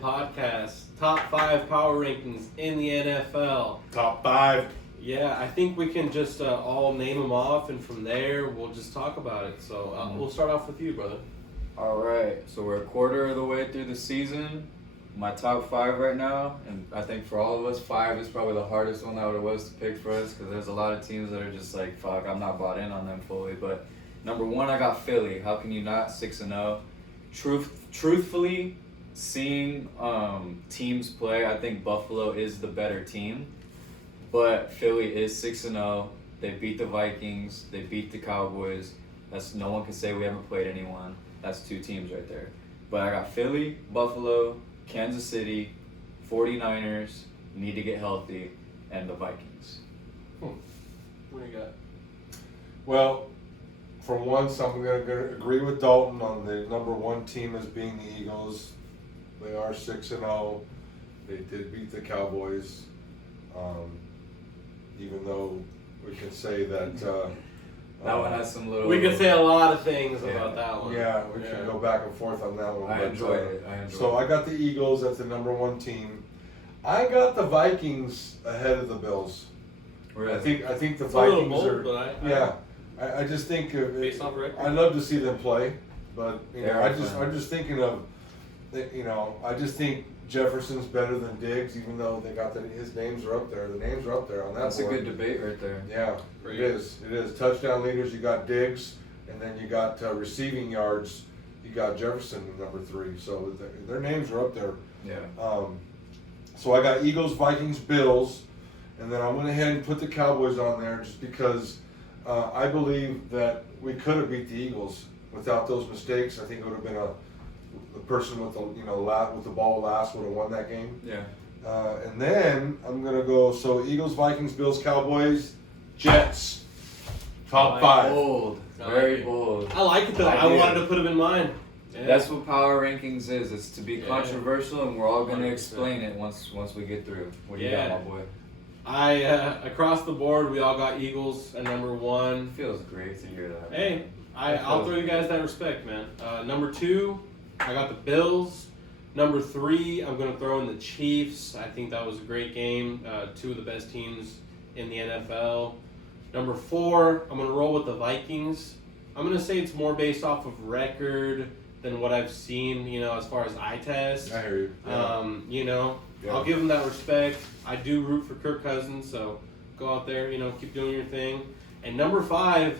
Podcast, top 5 power rankings in the NFL. Top 5. Yeah, I think we can just all name them off, and from there we'll just talk about it. So we'll start off with you, brother. All right, so we're a quarter of the way through the season. My top 5 right now, and I think for all of us, 5 is probably the hardest one that it was to pick for us because there's a lot of teams that are just like, fuck, I'm not bought in on them fully. But number 1, I got Philly. How can you not? 6-0. Truthfully, seeing teams play, I think Buffalo is the better team. But Philly is 6-0. They beat the Vikings. They beat the Cowboys. No one can say we haven't played anyone. That's 2 teams right there. But I got Philly, Buffalo, Kansas City, 49ers, need to get healthy, and the Vikings. What do you got? Well, for once, I'm going to agree with Dalton on the number 1 team as being the Eagles. They are 6-0. They did beat the Cowboys. Even though we can say that... That one has some little... We could say a lot of things about that one. Yeah, we can go back and forth on that one. I enjoyed it. So I got the Eagles as the number 1 team. I got the Vikings ahead of the Bills. Really? I think the It's a little Vikings bold, are... but I just think based off record. I'd love to see them play, but Yeah, I'm just thinking of, I just think Jefferson's better than Diggs, even though they got his names are up there. The names are up there on that. That's board. a good debate right there. Yeah, Great. it is. It is. Touchdown leaders, you got Diggs, and then you got receiving yards, you got Jefferson number 3. So their names are up there. Yeah. So I got Eagles, Vikings, Bills, and then I went ahead and put the Cowboys on there just because I believe that we could have beat the Eagles without those mistakes. I think it would have been the person with the with the ball last would have won that game. Yeah. And then I'm gonna go Eagles, Vikings, Bills, Cowboys, Jets. Top 5. Bold. Very bold. I like it though. I wanted to put them in mine. Yeah. That's what power rankings is. It's to be Yeah. controversial, and we're all going to 100%. explain it once we get through. What do you Yeah. got, my boy? Across the board, we all got Eagles at number 1. Feels great to hear that. Hey, I'll throw you guys that respect, man. Number 2, I got the Bills. Number 3, I'm going to throw in the Chiefs. I think that was a great game. 2 of the best teams in the NFL. Number 4, I'm going to roll with the Vikings. I'm going to say it's more based off of record than what I've seen, as far as eye test. I hear you. Yeah. Yeah. I'll give them that respect. I do root for Kirk Cousins, so go out there, keep doing your thing. And number 5,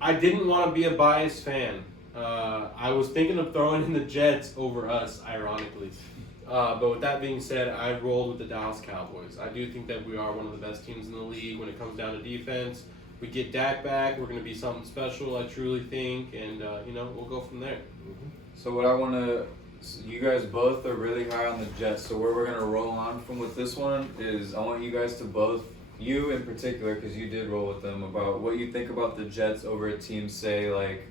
I didn't want to be a biased fan. I was thinking of throwing in the Jets over us, ironically. But with that being said, I rolled with the Dallas Cowboys. I do think that we are one of the best teams in the league when it comes down to defense. We get Dak back, we're going to be something special, I truly think, and we'll go from there. So what I want to, you guys both are really high on the Jets. So where we're gonna roll on from with this one is I want you guys to both, you in particular, because you did roll with them, about what you think about the Jets over a team, say like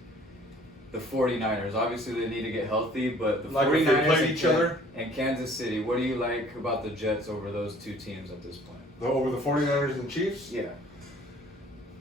the 49ers. Obviously they need to get healthy, but the Like if 49ers they played and each other? and Kansas City. What do you like about the Jets over those 2 teams at this point? Over the 49ers and Chiefs? Yeah.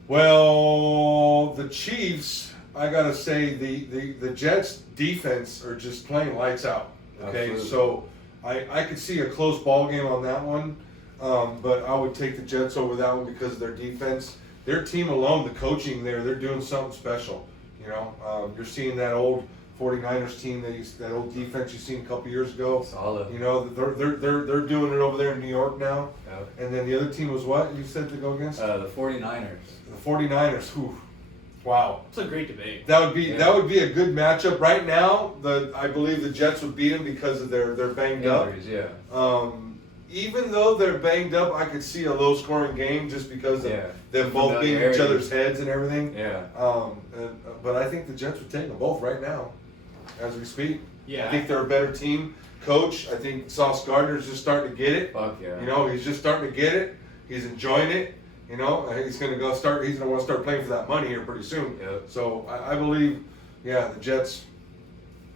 Well, the Chiefs, I gotta say, the Jets defense are just playing lights out. Okay, Absolutely. so I could see a close ball game on that one, but I would take the Jets over that one because of their defense. Their team alone, the coaching there, they're doing something special. You're seeing that old 49ers team, that old defense you seen a couple years ago. Solid. They're doing it over there in New York now. Yep. And then the other team was what you said to go against? The 49ers. The 49ers. Whew. Wow. It's a great debate. That would be a good matchup. Right now, I believe the Jets would beat them because of their banged up. Injuries, yeah. Even though they're banged up, I could see a low scoring game just because of them both being each other's heads and everything. Yeah. But I think the Jets would take them both right now, as we speak. Yeah. I think they're a better team. Coach, I think Sauce Gardner's just starting to get it. Fuck yeah. He's just starting to get it. He's enjoying it. He's gonna want to start playing for that money here pretty soon. Yep. So I believe, the Jets.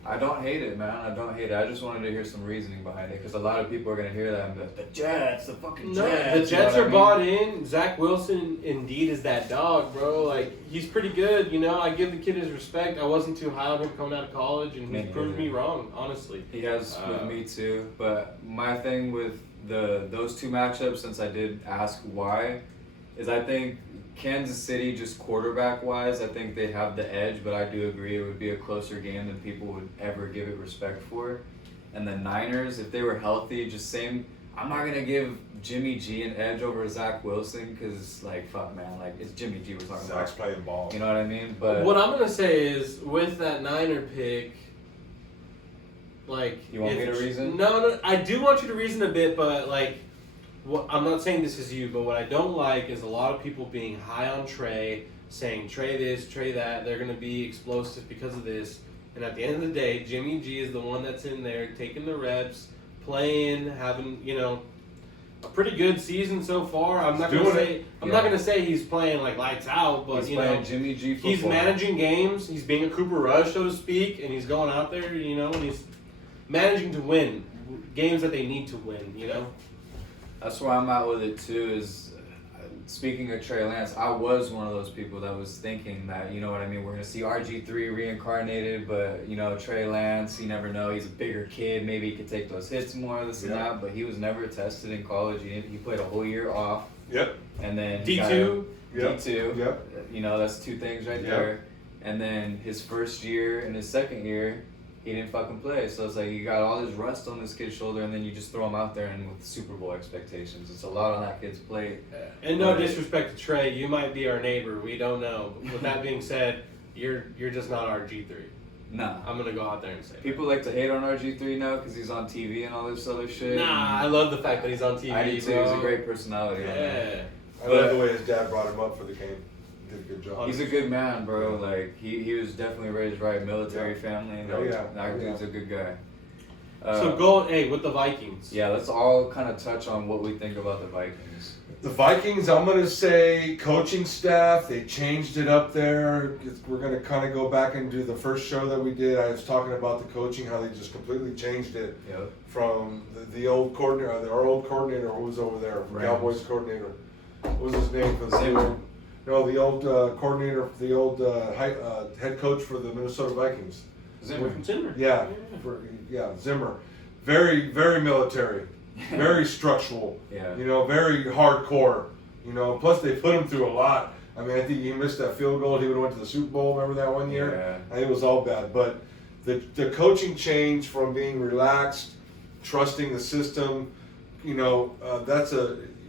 I don't hate it, man. I don't hate it. I just wanted to hear some reasoning behind it because a lot of people are gonna hear that and be like, the Jets, the fucking No, Jets. the you Jets know are what bought in. Zach Wilson indeed is that dog, bro. Like, he's pretty good, you know. I give the kid his respect. I wasn't too high on him coming out of college, and Me he proved neither. me wrong, honestly. He has with me too. But my thing with those two matchups, since I did ask why, is I think Kansas City, just quarterback wise, I think they have the edge, but I do agree it would be a closer game than people would ever give it respect for. And the Niners, if they were healthy, just same. I'm not gonna give Jimmy G an edge over Zach Wilson because, like, fuck, man, like it's Jimmy G we're talking Zach's about. playing ball. You know what I mean? But What I'm gonna say is, with that Niner pick, like, You want me to reason? No, I do want you to reason a bit, but like, what I'm not saying this is you, but what I don't like is a lot of people being high on Trey, saying Trey this, Trey that. They're gonna be explosive because of this. And at the end of the day, Jimmy G is the one that's in there taking the reps, playing, having, you know, a pretty good season so far. I'm not He's gonna doing say it. not gonna say he's playing like lights out, but he's you playing know, Jimmy G football. he's managing games. He's being a Cooper Rush, so to speak, and he's going out there, you know, and he's managing to win games that they need to win. You know. That's where I'm at with it too. Is speaking of Trey Lance, I was one of those people that was thinking that, you know what I mean, we're gonna see RG3 reincarnated, but you know Trey Lance, you never know. He's a bigger kid. Maybe he could take those hits more, this and Yeah. that. But he was never tested in college. He played a whole year off, Yep. and then D2. Yep. D2. Yep. You know, that's two things right Yep. there. And then his first year and his second year, he didn't fucking play. So it's like you got all this rust on this kid's shoulder, and then you just throw him out there and with Super Bowl expectations. It's a lot on that kid's plate. And no Right. disrespect to Trey, you might be our neighbor. We don't know. But with that being said, you're just not our G3. Nah. I'm gonna go out there and say. that. People like to hate on RG3 now because he's on TV and all this other shit. Nah, I love the fact that he's on TV. I do too. Bro. He's a great personality. on there. Yeah. I love the way his dad brought him up for the game. He did a good job. He's a good man, bro. Like he was definitely raised right, military family. Oh, yeah. That dude's a good guy. So go, hey, with the Vikings. Yeah, let's all kind of touch on what we think about the Vikings. The Vikings, I'm going to say coaching staff, they changed it up there. We're going to kind of go back and do the first show that we did. I was talking about the coaching, how they just completely changed it Yep. from the old coordinator, our old coordinator who was over there, Rams. Cowboys coordinator. What was his name? For the Zimmer. No, the old coordinator, the old head coach for the Minnesota Vikings. Zimmer. Zimmer. Yeah, Zimmer. Very, very military, very structural. Yeah. You know, very hardcore. You know, plus they put him through a lot. I mean, I think he missed that field goal. He would have went to the Super Bowl. Remember that one year? Yeah. I think it was all bad. But the coaching change from being relaxed, trusting the system. You know,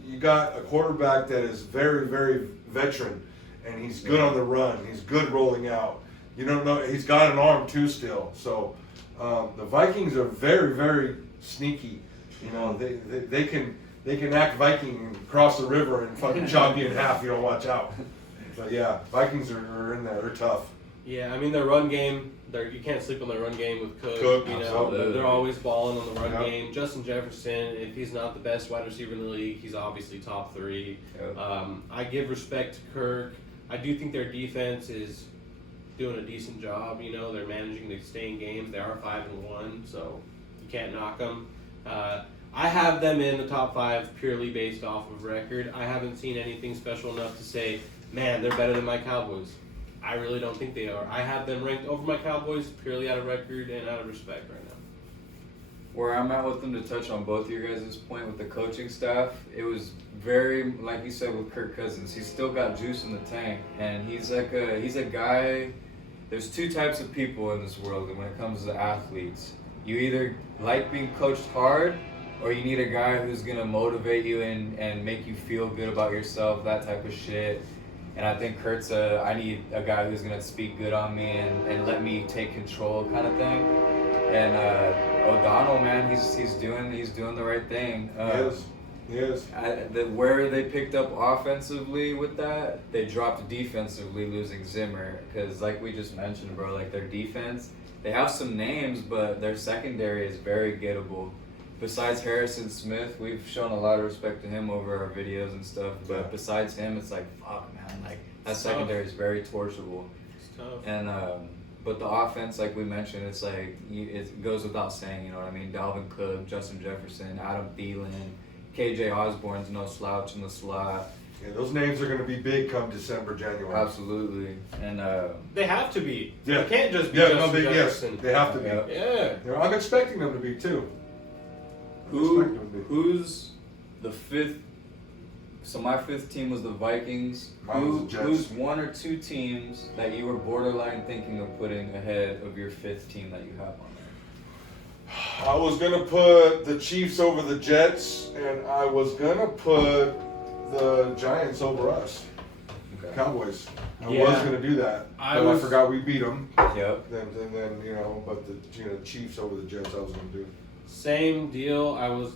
you got a quarterback that is very, very veteran, and he's good on the run. He's good rolling out. You don't know. He's got an arm too still. So the Vikings are very, very sneaky. You know, they can act Viking and cross the river and fucking chop you in half. You don't watch out. But yeah, Vikings are in there. They're tough. Yeah, I mean their run game. You can't sleep on their run game with Cook. Cook, you know, absolutely. they're always balling on the run Yeah. game. Justin Jefferson, if he's not the best wide receiver in the league, he's obviously top 3. Yep. I give respect to Kirk. I do think their defense is doing a decent job. You know, they're managing to stay in games. They are 5-1, so you can't knock them. I have them in the top 5 purely based off of record. I haven't seen anything special enough to say, man, they're better than my Cowboys. I really don't think they are. I have them ranked over my Cowboys purely out of record and out of respect right now. Where I'm at with them, to touch on both your guys' point with the coaching staff, it was very, like you said with Kirk Cousins, he's still got juice in the tank, and he's a guy. There's two types of people in this world when it comes to athletes. You either like being coached hard, or you need a guy who's gonna motivate you and make you feel good about yourself, that type of shit. And I think Kurt's I need a guy who's gonna speak good on me and let me take control kind of thing. And O'Donnell, man, he's doing the right thing. He is. Where they picked up offensively with that, they dropped defensively, losing Zimmer. Because like we just mentioned, bro, like their defense, they have some names, but their secondary is very gettable. Besides Harrison Smith, we've shown a lot of respect to him over our videos and stuff. But Yeah. besides him, it's like, fuck, man, like that It's secondary tough. is very torchable. It's tough. And But the offense, like we mentioned, it's like it goes without saying. You know what I mean? Dalvin Cook, Justin Jefferson, Adam Thielen, KJ Osborne's no slouch in the slot. Yeah, those names are going to be big come December, January. Absolutely, and They have to be. Yeah. They can't just be Yeah, Justin yes, Jefferson. they have to be. Yeah. Yeah. You know, I'm expecting them to be too. I'm expecting them to be. who's the fifth? So my fifth team was the Vikings. Mine was the Jets. Who's one or two teams that you were borderline thinking of putting ahead of your fifth team that you have on there? I was gonna put the Chiefs over the Jets, and I was gonna put the Giants over us, Okay. Cowboys. I Yeah. was gonna do that, I but was- I forgot we beat them. Yep. Then you know, but the Chiefs over the Jets, I was gonna do. Same deal. I was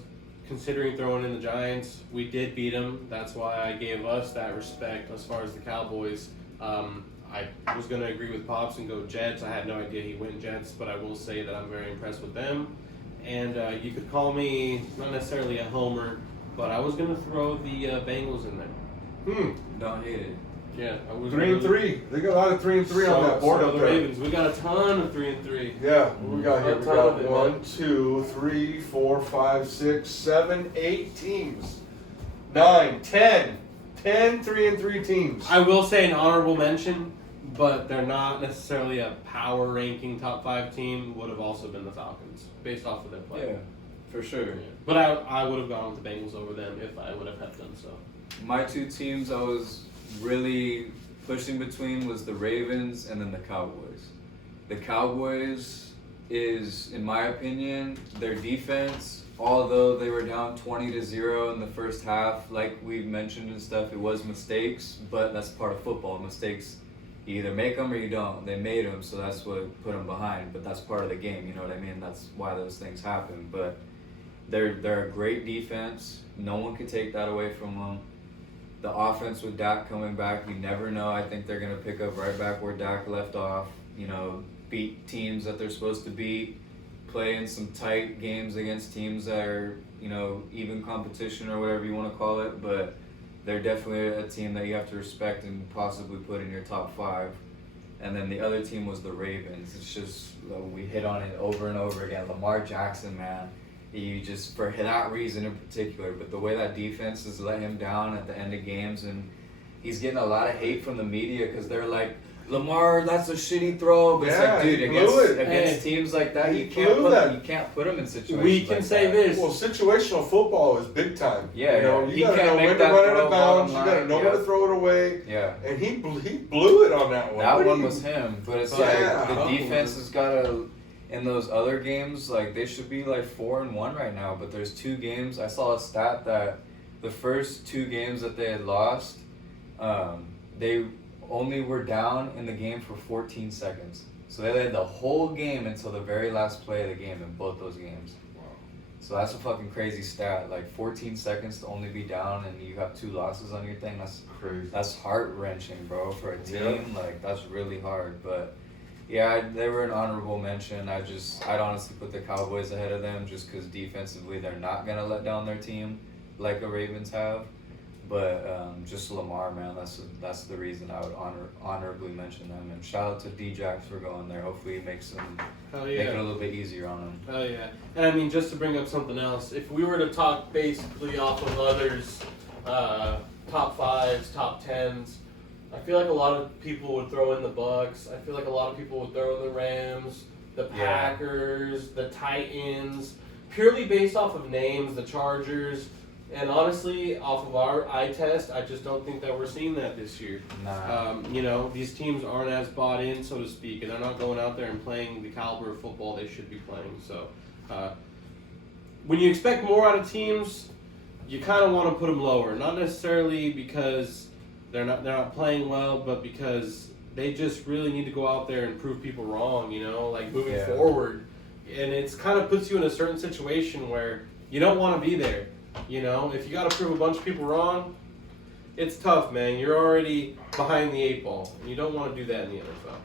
considering throwing in the Giants. We did beat them. That's why I gave us that respect as far as the Cowboys. I was going to agree with Pops and go Jets. I had no idea he went Jets, but I will say that I'm very impressed with them. And you could call me not necessarily a homer, but I was going to throw the Bengals in there. Don't hate it. Yeah, I was 3-3. They got a lot of 3-3 on that board so up the there. Ravens. We got a ton of 3-3. Yeah, we got here. A We ton got of it, 1, man. 2, 3, 4, 5, 6, 7, 8 teams. 9, 10. 10 3-3 teams. I will say an honorable mention, but they're not necessarily a power ranking top 5 team. Would have also been the Falcons based off of their play. Yeah, for sure. But I would have gone with the Bengals over them if I would have had done so. My two teams I was really pushing between was the Ravens and then the Cowboys. The Cowboys is, in my opinion, their defense, although they were down 20-0 in the first half, like we mentioned and stuff, it was mistakes, but that's part of football. Mistakes, you either make them or you don't. They made them, so that's what put them behind, but that's part of the game, you know what I mean? That's why those things happen, but they're a great defense. No one could take that away from them. The offense with Dak coming back, you never know. I think they're going to pick up right back where Dak left off. You know, beat teams that they're supposed to beat, play in some tight games against teams that are, you know, even competition or whatever you want to call it. But they're definitely a team that you have to respect and possibly put in your top 5. And then the other team was the Ravens. It's just, we hit on it over and over again. Lamar Jackson, man. You just, for that reason in particular, but the way that defense has let him down at the end of games, and he's getting a lot of hate from the media because they're like, Lamar, that's a shitty throw. But it's Yeah, like, dude, he blew it. against teams like that, He you can't blew put that. you can't put them in situations. We can like say that. this. Well, situational football is big time. Yeah, you know, yeah. you He gotta can't know make when to that run it throw, out of bounds. bottom You gotta line, know yeah. when to throw it away. Yeah. And he blew it on that one. That What do one you- was him, but it's Yeah. like the defense has got to. In those other games, like they should be like 4-1 right now. But there's 2 games. I saw a stat that the first 2 games that they had lost, they only were down in the game for 14 seconds. So they led the whole game until the very last play of the game in both those games. Wow. So that's a fucking crazy stat. Like 14 seconds to only be down and you have 2 losses on your thing. Crazy. That's heart wrenching, bro, for a team. Yeah. Like that's really hard. But yeah, they were an honorable mention. I'd honestly put the Cowboys ahead of them just because defensively they're not gonna let down their team like the Ravens have. But just Lamar, man, that's the reason I would honorably mention them. And shout out to D-Jax for going there. Hopefully he makes Hell make it a yeah. little bit easier on them. Hell yeah. And I mean, just to bring up something else, if we were to talk basically off of others' top 5s, top 10s, I feel like a lot of people would throw in the Bucks. I feel like a lot of people would throw in the Rams, the Yeah. Packers, the Titans, purely based off of names, the Chargers. And honestly, off of our eye test, I just don't think that we're seeing that this year. Nah. You know, these teams aren't as bought in, so to speak, and they're not going out there and playing the caliber of football they should be playing. So, when you expect more out of teams, you kind of want to put them lower. Not necessarily because they're not playing well, but because they just really need to go out there and prove people wrong. You know, like moving Yeah. forward, and it's kind of puts you in a certain situation where you don't want to be there. You know, if you got to prove a bunch of people wrong, it's tough, man. You're already behind the 8 ball, and you don't want to do that in the NFL.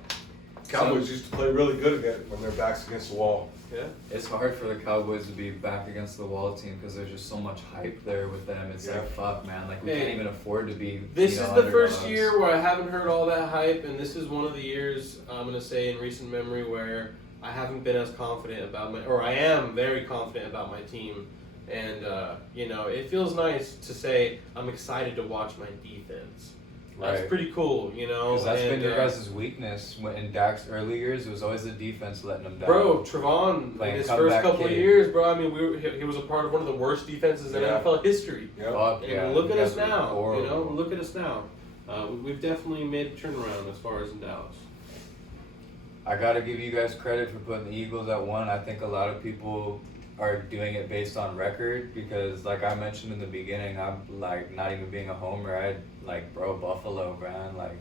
Cowboys used to play really good again when their backs against the wall. Yeah. It's hard for the Cowboys to be back against the wall team because there's just so much hype there with them. It's Yeah. like, fuck, man. Like, we Hey, can't even afford to be. This you know, is the first underdogs. year where I haven't heard all that hype, and this is one of the years I'm gonna say in recent memory where I haven't been as confident about or I am very confident about my team, and you know, it feels nice to say I'm excited to watch my defense. That's Right. pretty cool, you know. Because that's and, been your guys' weakness. In Dak's early years, it was always the defense letting them down. Bro, Trevon, in Playing his comeback first couple of kid. years, bro. I mean, he was a part of one of the worst defenses in Yeah. NFL history. Yep. Fuck And yeah. look at you us guys were now. horrible. You know, look at us now. We've definitely made a turnaround as far as in Dallas. I gotta give you guys credit for putting the Eagles at 1. I think a lot of people are doing it based on record because, like I mentioned in the beginning, I'm like not even being a homer. I like, bro, Buffalo, man. Like,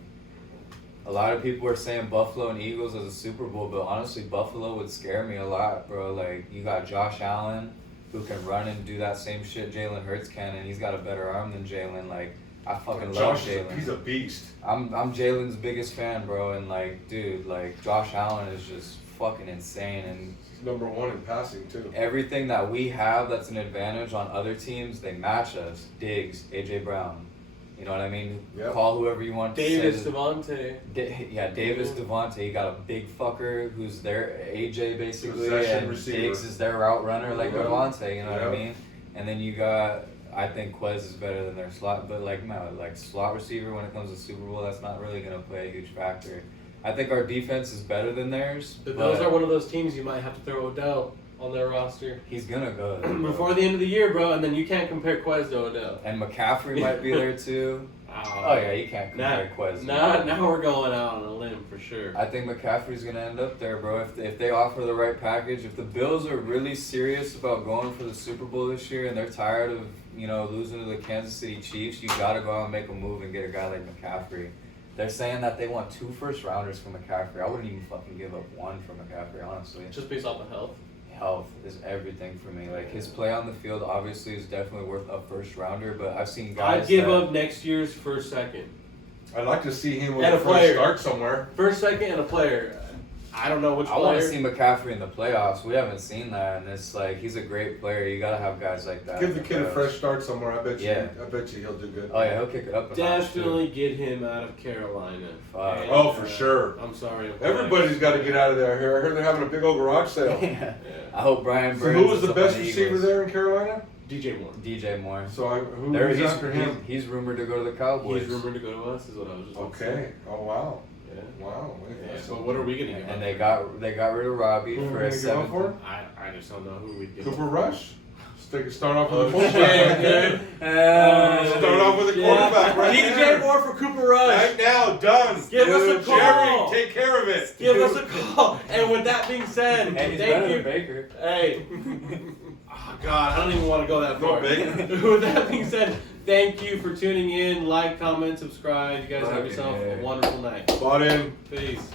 a lot of people are saying Buffalo and Eagles as a Super Bowl, but honestly, Buffalo would scare me a lot, bro. Like, you got Josh Allen who can run and do that same shit Jalen Hurts can, and he's got a better arm than Jalen. Like, I fucking love Josh, Jalen. he's a beast. I'm Jalen's biggest fan, bro, and like, dude, like Josh Allen is just fucking insane, and He's number 1 in passing too. everything that we have that's an advantage on other teams, they match us. Diggs, AJ Brown, you know what I mean? Yep. Call whoever you want. Davis, to say. Devontae. Yeah, Davis, Devontae. You got a big fucker who's their AJ basically, Possession and receiver. Diggs is their route runner like Yeah. Devontae. You know what I Yeah. mean? And then you got. I think Quez is better than their slot, but like no, like slot receiver when it comes to Super Bowl, that's not really gonna play a huge factor. I think our defense is better than theirs. But those are one of those teams you might have to throw Odell on their roster He's gonna go before the end of the year, bro. And then you can't compare Quez to Odell. And McCaffrey might be there too. Oh yeah, you can't compare Quez. Now we're going out on a limb for sure. I think McCaffrey's gonna end up there, bro. If they offer the right package, if the Bills are really serious about going for the Super Bowl this year and they're tired of losing to the Kansas City Chiefs, you gotta go out and make a move and get a guy like McCaffrey. They're saying that they want 2 first-rounders for McCaffrey. I wouldn't even fucking give up 1 for McCaffrey, honestly. Just based off of health. Health is everything for me. Like, his play on the field obviously is definitely worth a first-rounder, but I've seen guys I'd give that- up next year's first, second. I'd like to see him with And a a fresh player. start somewhere. First, second, and a player. I don't know which I want player. to see McCaffrey in the playoffs. We haven't seen that, and it's like he's a great player. You gotta have guys like that. Give in the kid a playoffs. fresh start somewhere. I bet you. Yeah. I bet you he'll do good. Oh yeah, he'll kick it up. A notch, too. Definitely get him out of Carolina. Fuck. And, Oh, for sure. I'm sorry. Everybody's got to get out of there. I heard they're having a big old garage sale. Yeah. Yeah. I hope Brian So Burns. who was is the up on best the receiver Eagles. there in Carolina? DJ Moore. DJ Moore. So who There, was he's, after him? he's rumored to go to the Cowboys. He's rumored to go to us, is what I was just about to say. Okay. Oh wow. Yeah. Wow. Yeah, so what are we gonna give up? And they got rid of Robbie Who are for we a gonna give up 7th. for? I just don't know who we'd give Cooper up. Rush. Start off with Oh, a quarterback. shit, dude. Start off with a quarterback right DJ there. Moore for Cooper Rush. Right now, done. Give us a Dude, call. Jerry, take care of it. Give us a call. And with that being said, And he's thank better you. than Baker. Hey. Oh, God, I don't even want to go that Go far. big. With that being said, thank you for tuning in. Like, comment, subscribe. You guys have Fucking yourself yeah. a wonderful night. Bought in. Peace.